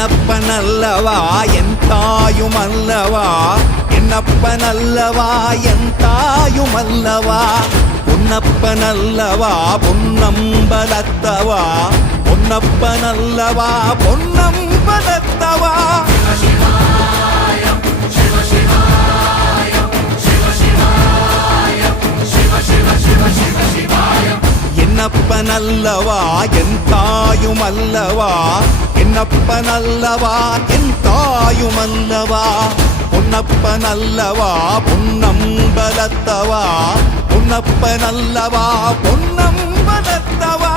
என்னப்பனல்லவா என் தாயுமல்லவா, என்னப்பனல்லவா என் தாயுமல்லவா, பொன்னப்பனல்லவா பொன்னம்பலத்தவா, பொன்னப்பனல்லவா பொன்னம்பலத்தவா. என்னப்பனல்லவா என் தாயுமல்லவா, என்னப்பனல்லவா என் தாயுமல்லவா, பொன்னப்பனல்லவா பொன்னம்பலத்தவா, பொன்னப்பனல்லவா பொன்னம்பலத்தவா.